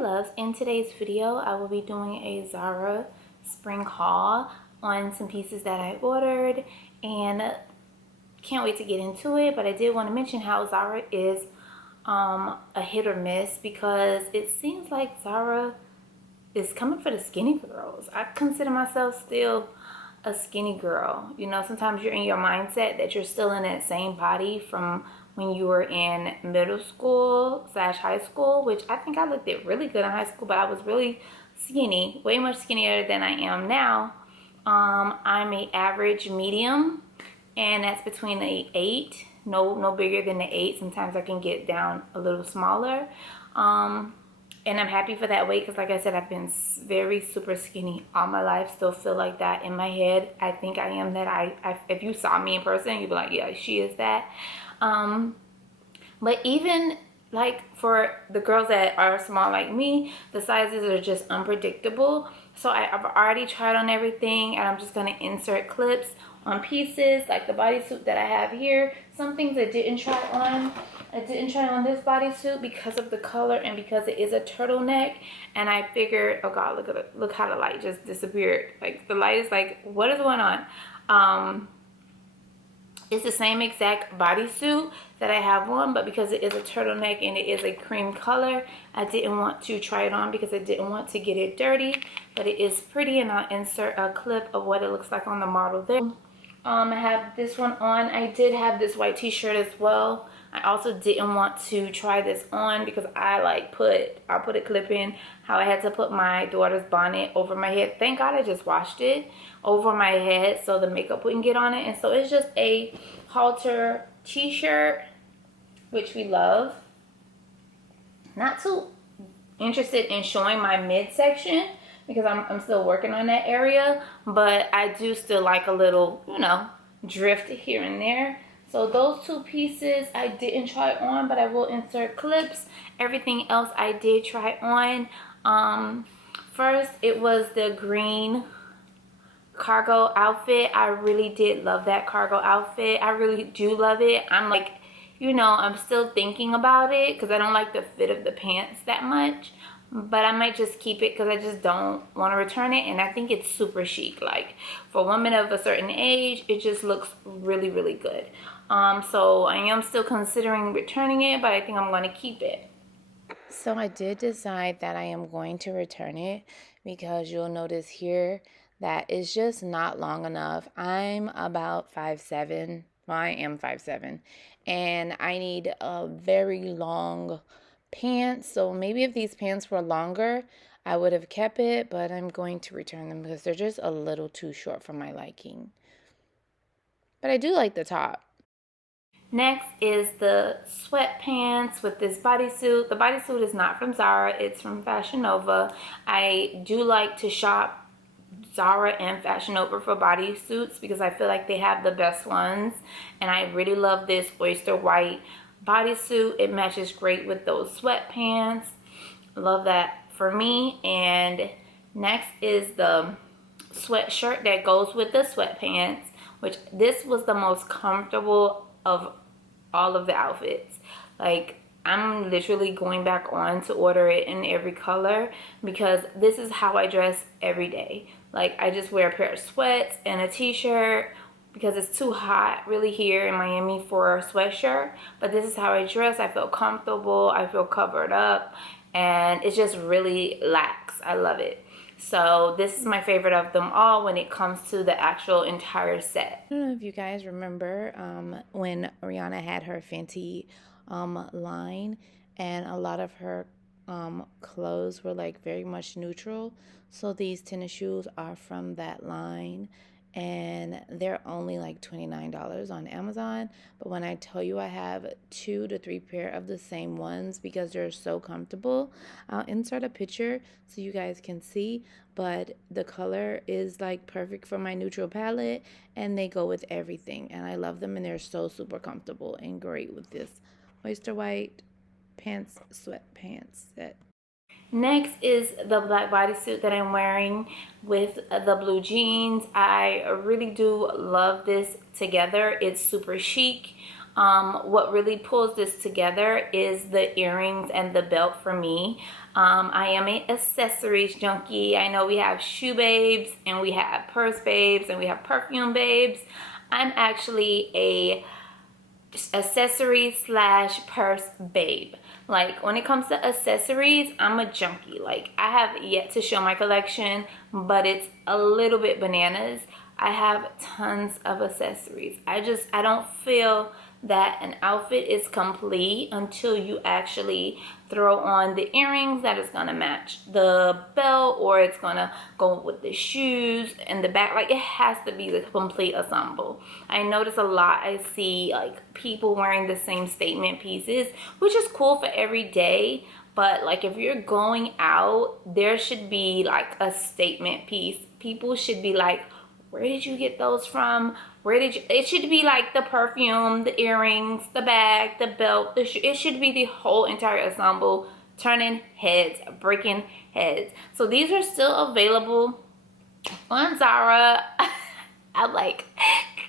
Loves, in today's video I will be doing a ZARA spring haul on some pieces that I ordered, and can't wait to get into it. But I did want to mention how ZARA is a hit or miss, because it seems like ZARA is coming for the skinny girls. I consider myself still a skinny girl. You know, sometimes you're in your mindset that you're still in that same body from when you were in middle school / high school, which I think I looked at really good in high school, but I was really skinny, way much skinnier than I am now. I'm a average medium, and that's between the 8, no bigger than the 8. Sometimes I can get down a little smaller. And I'm happy for that weight, because like I said, I've been very super skinny all my life. Still feel like that in my head. I think I am that. If you saw me in person, you'd be like, yeah, she is that. But even like for the girls that are small like me, the sizes are just unpredictable. So I've already tried on everything, and I'm just going to insert clips on pieces like the bodysuit that I have here. Some things I didn't try on. I didn't try on this bodysuit because of the color and because it is a turtleneck. And I figured, oh God, look at it. Look how the light just disappeared. Like, the light is like, what is going on? It's the same exact bodysuit that I have on, but because it is a turtleneck and it is a cream color, I didn't want to try it on because I didn't want to get it dirty. But it is pretty, and I'll insert a clip of what it looks like on the model there. I have this one on. I did have this white t-shirt as well. I also didn't want to try this on because I'll put a clip in how I had to put my daughter's bonnet over my head. Thank God I just washed it over my head so the makeup wouldn't get on it. And so it's just a halter t-shirt, which we love. Not too interested in showing my midsection because I'm still working on that area, but I do still like a little, you know, drift here and there. So those two pieces I didn't try on, but I will insert clips. Everything else I did try on. First, it was the green cargo outfit. I really did love that cargo outfit. I really do love it. I'm like, you know, I'm still thinking about it because I don't like the fit of the pants that much. But I might just keep it because I just don't want to return it. And I think it's super chic. Like, for women of a certain age, it just looks really, really good. So I am still considering returning it, but I think I'm going to keep it. So I did decide that I am going to return it because you'll notice here that it's just not long enough. I'm about 5'7". Well, I am 5'7", and I need a very long pants. So maybe if these pants were longer, I would have kept it, but I'm going to return them because they're just a little too short for my liking. But I do like the top. Next is the sweatpants with this bodysuit. The bodysuit is not from ZARA, it's from Fashion Nova. I do like to shop ZARA and Fashion Nova for bodysuits because I feel like they have the best ones. And I really love this oyster white bodysuit. It matches great with those sweatpants. Love that for me. And next is the sweatshirt that goes with the sweatpants, which this was the most comfortable of all of the outfits. Like, I'm literally going back on to order it in every color because this is how I dress every day. Like, I just wear a pair of sweats and a t-shirt because it's too hot really here in Miami for a sweatshirt. But this is how I dress. I feel comfortable. I feel covered up. And it's just really lax. I love it. So this is my favorite of them all when it comes to the actual entire set. I don't know if you guys remember when Rihanna had her Fenty line, and a lot of her clothes were like very much neutral. So these tennis shoes are from that line, and they're only like $29 on Amazon. But when I tell you I have 2 to 3 pair of the same ones because they're so comfortable, I'll insert a picture so you guys can see. But the color is like perfect for my neutral palette, and they go with everything, and I love them, and they're so super comfortable and great with this oyster white pants, sweatpants set. Next is the black bodysuit that I'm wearing with the blue jeans. I really do love this together. It's super chic. What really pulls this together is the earrings and the belt for me. I am an accessories junkie. I know we have shoe babes and we have purse babes and we have perfume babes. I'm actually a accessories slash purse babe. Like, when it comes to accessories, I'm a junkie. Like, I have yet to show my collection, but it's a little bit bananas. I have tons of accessories. I don't feel that an outfit is complete until you actually throw on the earrings that is gonna match the belt, or it's gonna go with the shoes and the back. Like, it has to be the complete ensemble. I notice a lot, I see like people wearing the same statement pieces, which is cool for every day, but like if you're going out, there should be like a statement piece. People should be like, where did you get those from? It should be like the perfume, the earrings, the bag, the belt, it should be the whole entire ensemble, turning heads, breaking heads. So these are still available on Zara. I'm like,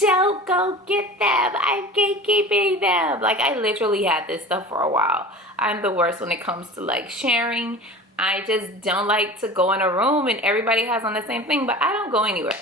don't go get them. I can't keep eating them. Like, I literally had this stuff for a while. I'm the worst when it comes to like sharing. I just don't like to go in a room and everybody has on the same thing, but I don't go anywhere.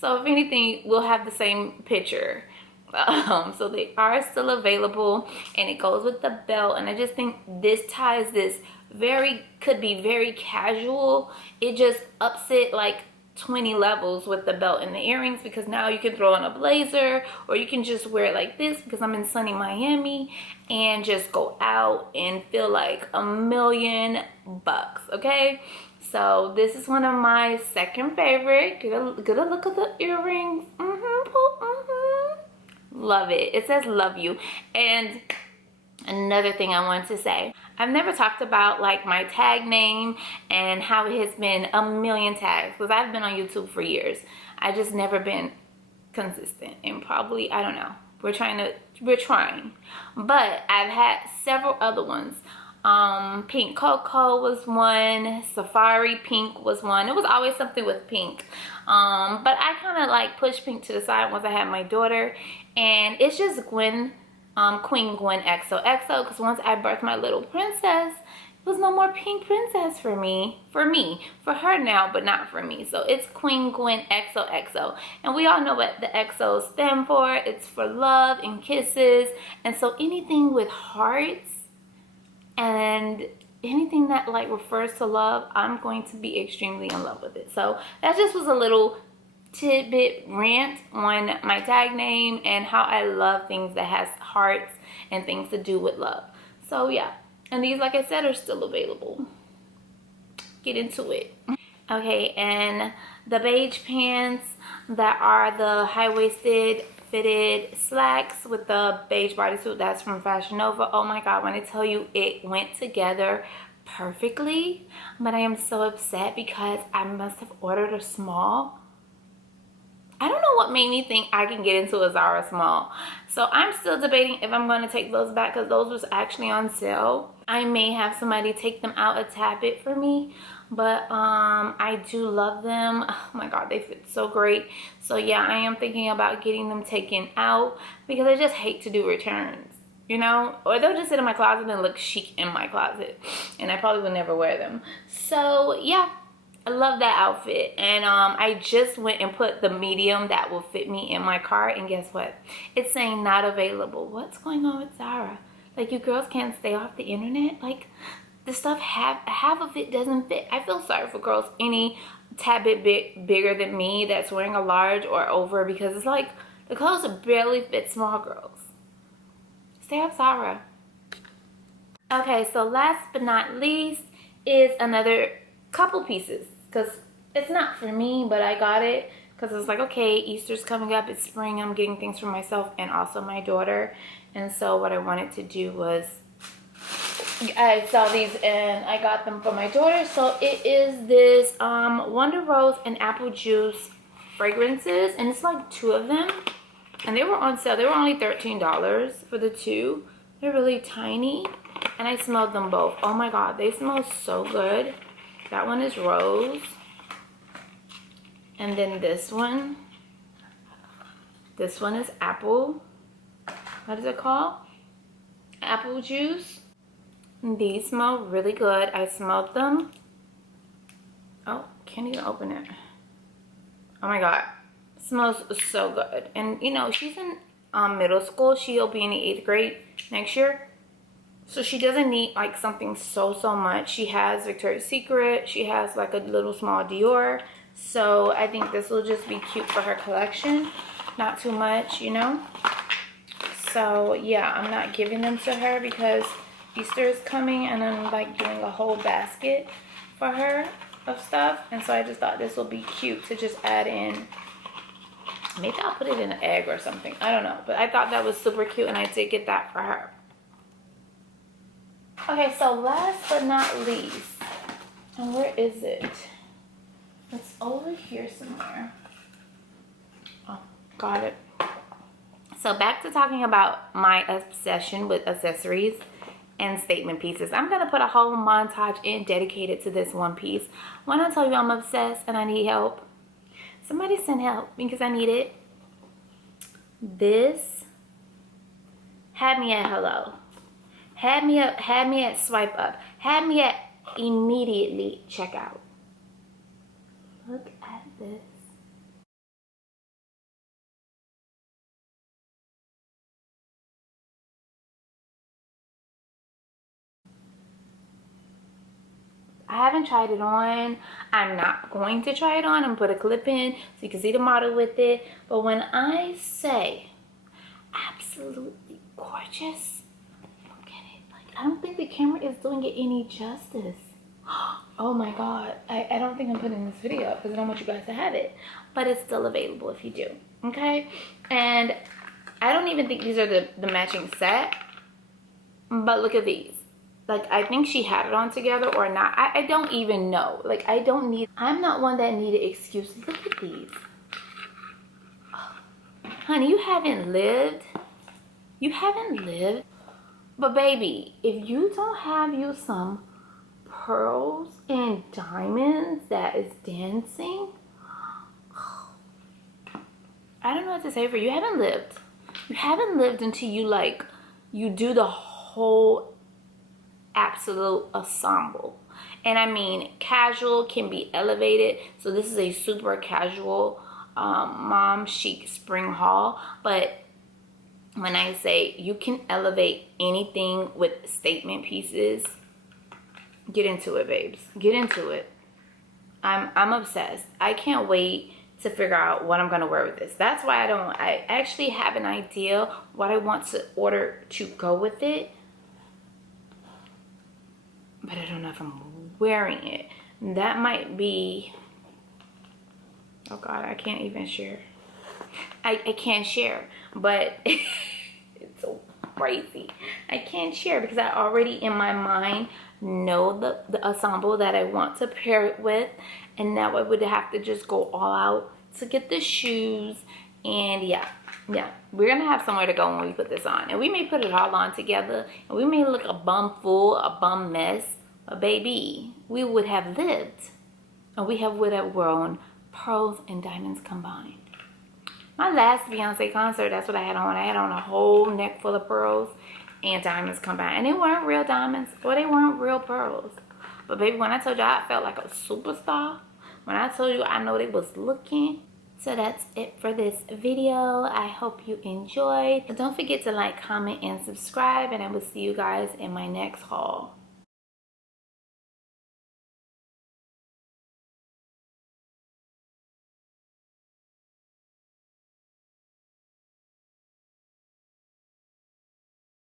So if anything, we'll have the same picture. So they are still available, and it goes with the belt. And I just think this ties this could be very casual. It just ups it like 20 levels with the belt and the earrings, because now you can throw on a blazer, or you can just wear it like this because I'm in sunny Miami, and just go out and feel like $1,000,000, okay? So this is one of my second favorite. Get a look at the earrings. Love it. It says love you. And another thing I wanted to say, I've never talked about like my tag name and how it has been 1,000,000 tags, because I've been on YouTube for years. I just never been consistent, and probably, I don't know. We're trying. But I've had several other ones. Pink Cocoa was one, Safari Pink was one. It was always something with pink. But I kind of like pushed pink to the side once I had my daughter, and it's just QueenGwen XOXO, because once I birthed my little princess, it was no more pink princess for her now, but not for me. So it's QueenGwen XOXO, and we all know what the XO stand for. It's for love and kisses, and so anything with hearts and anything that like refers to love, I'm going to be extremely in love with it. So that just was a little tidbit rant on my tag name and how I love things that has hearts and things to do with love. So yeah, and these, like I said, are still available. Get into it. Okay, and the beige pants that are the high-waisted fitted slacks with the beige bodysuit, that's from Fashion Nova. Oh my god, when I tell you, it went together perfectly. But I am so upset because I must have ordered a small. I don't know what made me think I can get into a Zara small. So I'm still debating if I'm going to take those back, because those was actually on sale. I may have somebody take them out a tad bit for me, but I do love them. Oh my god, they fit so great. So yeah, I am thinking about getting them taken out, because I just hate to do returns, you know, or they'll just sit in my closet and look chic in my closet, and I probably will never wear them. So yeah, I love that outfit. And I just went and put the medium that will fit me in my cart, and guess what, it's saying not available. What's going on with Zara? Like, you girls can't stay off the internet. Like, the stuff, half of it doesn't fit. I feel sorry for girls any tad bit bigger than me that's wearing a large or over, because it's like the clothes barely fit small girls. Stay off Zara. Okay, so last but not least is another couple pieces, because it's not for me, but I got it because it's like, okay, Easter's coming up, it's spring, I'm getting things for myself and also my daughter. And so what I wanted to do was, I saw these and I got them for my daughter. So it is this Wonder Rose and Apple Juice fragrances, and it's like 2 of them, and they were on sale. They were only $13 for the 2. They're really tiny, and I smelled them both. Oh my god, they smell so good. That one is rose, and then this one is apple. what is it called? Apple juice. These smell really good. I smelled them. Oh, can't even open it. Oh my god, smells so good. And you know, she's in middle school. She'll be in the 8th grade next year, so she doesn't need like something so much. She has Victoria's Secret, she has like a little small Dior, so I think this will just be cute for her collection. Not too much, you know. So yeah, I'm not giving them to her because Easter is coming and I'm like doing a whole basket for her of stuff, and so I just thought this will be cute to just add in. Maybe I'll put it in an egg or something, I don't know, but I thought that was super cute and I did get that for her. Okay, so last but not least, and where is it? It's over here somewhere. Oh, got it. So back to talking about my obsession with accessories and statement pieces. I'm gonna put a whole montage in dedicated to this one piece. When I tell you I'm obsessed and I need help, somebody send help because I need it. This had me at hello, had me at swipe up, had me at immediately checkout. Look at this. I haven't tried it on. I'm not going to try it on. I'm gonna put a clip in so you can see the model with it. But when I say absolutely gorgeous, look at it. Like, I don't think the camera is doing it any justice. Oh my god. I don't think I'm putting this video up because I don't want you guys to have it. But it's still available if you do. Okay? And I don't even think these are the matching set. But look at these. Like, I think she had it on together or not. I don't even know. Like, I'm not one that needed excuse. Look at these. Oh, honey, you haven't lived. You haven't lived. But baby, if you don't have you some pearls and diamonds that is dancing, I don't know what to say for you. You haven't lived. You haven't lived until you do the whole absolute ensemble. And I mean, casual can be elevated. So this is a super casual mom chic spring haul. But when I say you can elevate anything with statement pieces, get into it, babes. Get into it. I'm obsessed. I can't wait to figure out what I'm gonna wear with this. That's why I actually have an idea what I want to order to go with it, but I don't know if I'm wearing it. That might be, oh god, I can't even share. I can't share, but it's so crazy. I can't share because I already in my mind know the ensemble that I want to pair it with, and now I would have to just go all out to get the shoes. And yeah, we're gonna have somewhere to go when we put this on, and we may put it all on together and we may look a bum fool, a bum mess, but baby, we would have lived, and we would have worn pearls and diamonds combined. My last Beyonce concert, that's what I had on. I had on a whole neck full of pearls and diamonds combined, and they weren't real diamonds or they weren't real pearls. But baby, when I told you I felt like a superstar, when I told you I know they was looking. So that's it for this video. I hope you enjoyed. Don't forget to like, comment, and subscribe, and I will see you guys in my next haul.